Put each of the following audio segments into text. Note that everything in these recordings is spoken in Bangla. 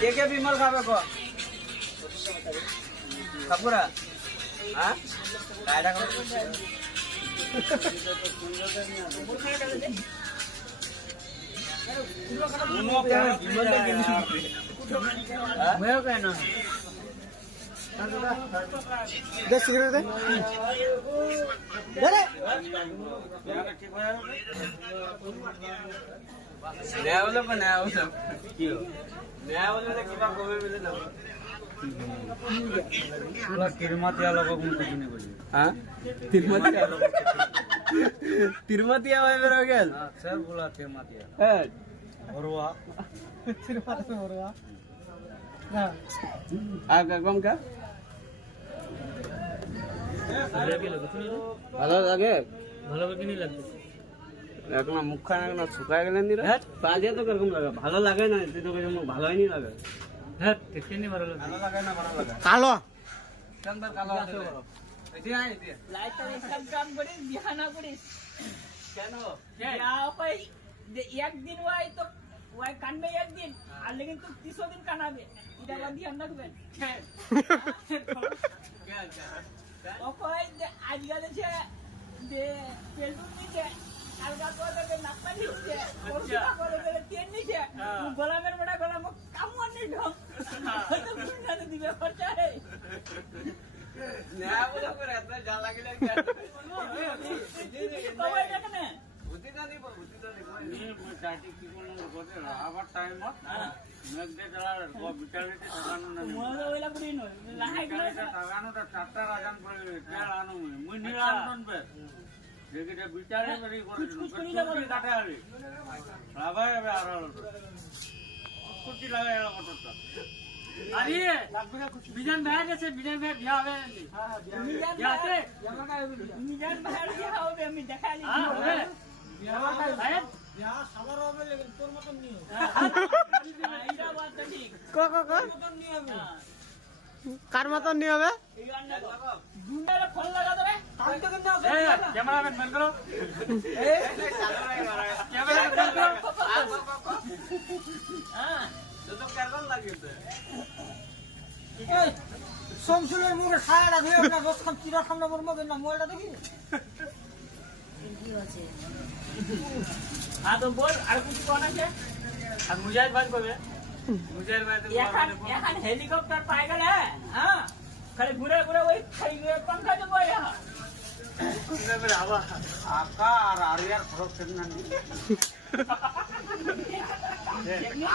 কে কে বিমল খাবে কো কাপুরা হ্যাঁ কায়দা করে मैं कहना दे सिगरेट दे अरे नया वाला पर नया वाला क्यों नया वाला ने कितना कोवे मिले ना पूरा तिरुमतिया लोगों को कुछ नहीं बोलिए हाँ तिरुमतिया तिरुमतिया है मेरा क्या सर बोला तिरुमतिया है औरवा तिरुमतिया औरवा ना आगे कौन क्या ভালো লাগে ভালো কি नहीं लगते এখন মুখখান না শুকায় গেলেন দিরা পাজিয়া তো এরকম লাগে ভালো লাগে না তুই তো কিছু ভালোই নি লাগে হ্যাঁ দেখতে নি ভালো লাগে ভালো লাগে না ভালো লাগে কালো চন্দর কালো আছে এটি আই এটি লাইটটা একদম কাম করে বিহানা করিস কেন যাও কই একদিন ওই তো ওই কানবে একদিন আর लेकिन তুই 300 দিন কানাবে এটা বাদ ধ্যান রাখবেন হ্যাঁ ও কই আজ গেলে যে পেলটুন নিচে अलगा को के नापा नीचे और क्या करे के तीन नीचे गोला में बड़ा गोला में काम नहीं ढंग तो गुंडा तो दिवे खर्चा है नया बोला पर इतना जाला के लिए क्या तो भाई देखने बुद्धि ना नहीं मैं चाहती कि कोन बोलते आवर टाइम मत मैं दे चला को विटालिटी सगानो ना मोला ओला पुरी नो लाहाई गला सगानो तो चारटा राजन पर क्या आनो मैं नीलांतन पे देखिए बिचारे मेरी कुछ काटे आले लाभाय बे आराल कुछ लगाया कटता अरे बिजन भाई जैसे बिजन भाई बियाह है हां हां जाते बिजन भाई बियाह होबे আমি দেখালি बियाह है बियाह सबर होबे लेकिन तोर मतन नहीं हो এইটা বাত ঠিক ক मतन नहीं হবে কার মতন নি হবে দুনিয়ারে ফল লাগা দেবে কাল তো কেন আছে ক্যামেরাম্যান বন্ধ করো এই চালু নাই মারা ক্যামেরাম্যান বন্ধ করো হ্যাঁ তো কারণ লাগিয়েছে এই সমসুলের মুখে ছায়াটা ধরে না দশখান চিরা সামনে বলবো না মোবাইলটা দেখি কি আছে হ্যাঁ তো বল আর কিছু কোন আছে আর মুজাহিদ ভাই কবে मुझे यहाँ हेलीकॉप्टर पाएगा है हाँ खाली बुरे बुरे वही खाली पंखा जो बोल यहाँ हवा आका और आरियार फरक करना नहीं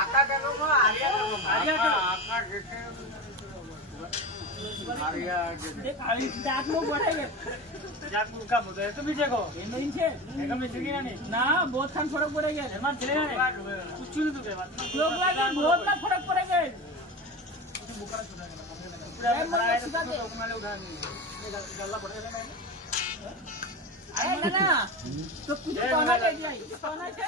आका का लोग आरिया आका जैसे आरिया देख अभी जात लोग बढ़ेंगे जात लोग का बोलते हैं तो भी देखो ये नहीं है एक में सीखी ना नहीं ना बहुत खान फर्क पड़ेगा हमारे चले कुछ नहीं तो बात लोग लागे बहुत का फर्क पड़ेगा बुखार छुड़ाएगा गल्ला पड़ेगा अरे ना तो कुछ कोना ले दिया कोना है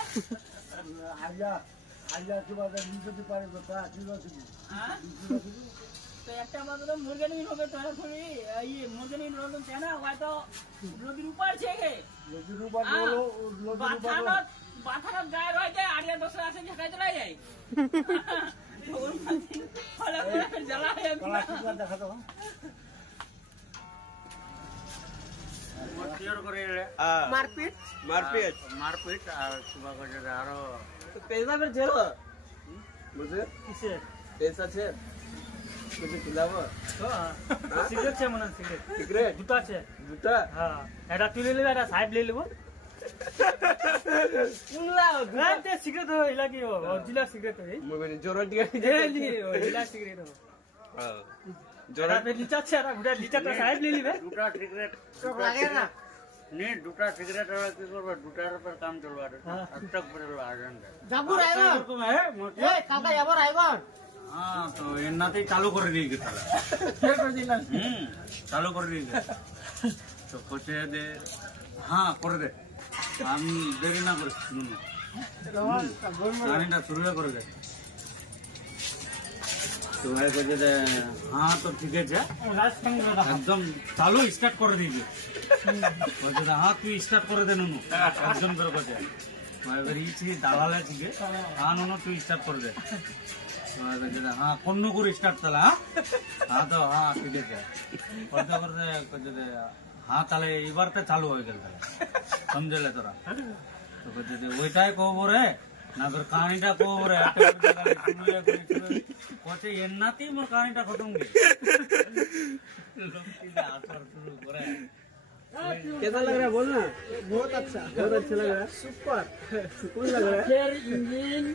आजा के बाद नीचे भी पारे बता आजीवा से हां तो একটা মাত্র মুরগি নিন হবে তোরা থুরি এই মুরগি নিন রোজ না ওই তো নদীর উপর ছেগে নদীর উপর বলো নদীর উপর বাথানত গায় রয় যায় আড়িয়া দশরা আছে ঝাকাই চলে যায় ওর মাঝে ফলা ফলা জ্বালা হয় কলা দেখা দাও মতিয়র করে মারপিট মারপিট মারপিট আর সুবা করে আরো তো पैसा फिर चलो मुझे किसे पैसा छे कुछ खिलावा हां सिगरेट छे मन सिगरेट सिगरेट जूता छे जूता हां एटा तू ले ले एटा साहेब ले लेबो उल्ला गाते सिगरेट हो इला की हो ओरिजिनल सिगरेट है मोबाइल जोरा दिया जे ली ओरिजिनल सिगरेट हो हां जोरा पे लीचा छे एटा गुडा लीचा तो साहेब ले लीबे जूता सिगरेट तो लागे ना नहीं दूटा सिगरेट और की करबो दूटार पर काम चलवा दे अब तक पड़ेलो आजन जाबू राइवर ए काका जाबो राइवर हां तो एन्नाते चालू कर दी गला फिर कर दिला चालू कर दी तो कोचे दे हां कर दे हम देरी ना कर सुनो गाड़ीটা শুরু করে দে तो भाई कोचे दे हां तो ठीक है एकदम चालू स्टार्ट कर दीजिए कोचे हां तू स्टार्ट कर दे नुनु एकदम कर कोचे दालाल है ठीक है हाँ नो तू स्टार्ट कर दे हाँ कौन को स्टार्ट चला हाँ तो हाँ ठीक है करते करते हाँ ताले इबार पे चालू हो गया समझे ले तोरा तो कहते वहीटाই কব রে না তোর কাহিনীটা কব রে কচে এন্নাতেই মোর কাহিনীটা খতম গে লোকটা আসর শুরু করে कैसा लग रहा है बोलना बहुत अच्छा लग रहा है सुपर सुकून लग रहा है फिर इंजन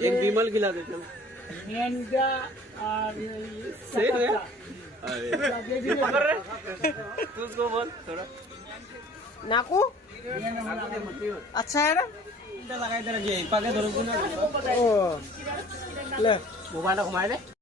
एक बीमल खिला दे चलो इंजन का और सही है अरे पकड़ रहे तू उसको बोल थोड़ा नाकू अच्छा है ना लगा इधर ये पाके धरो ओ ले मोबाइल घुमाए दे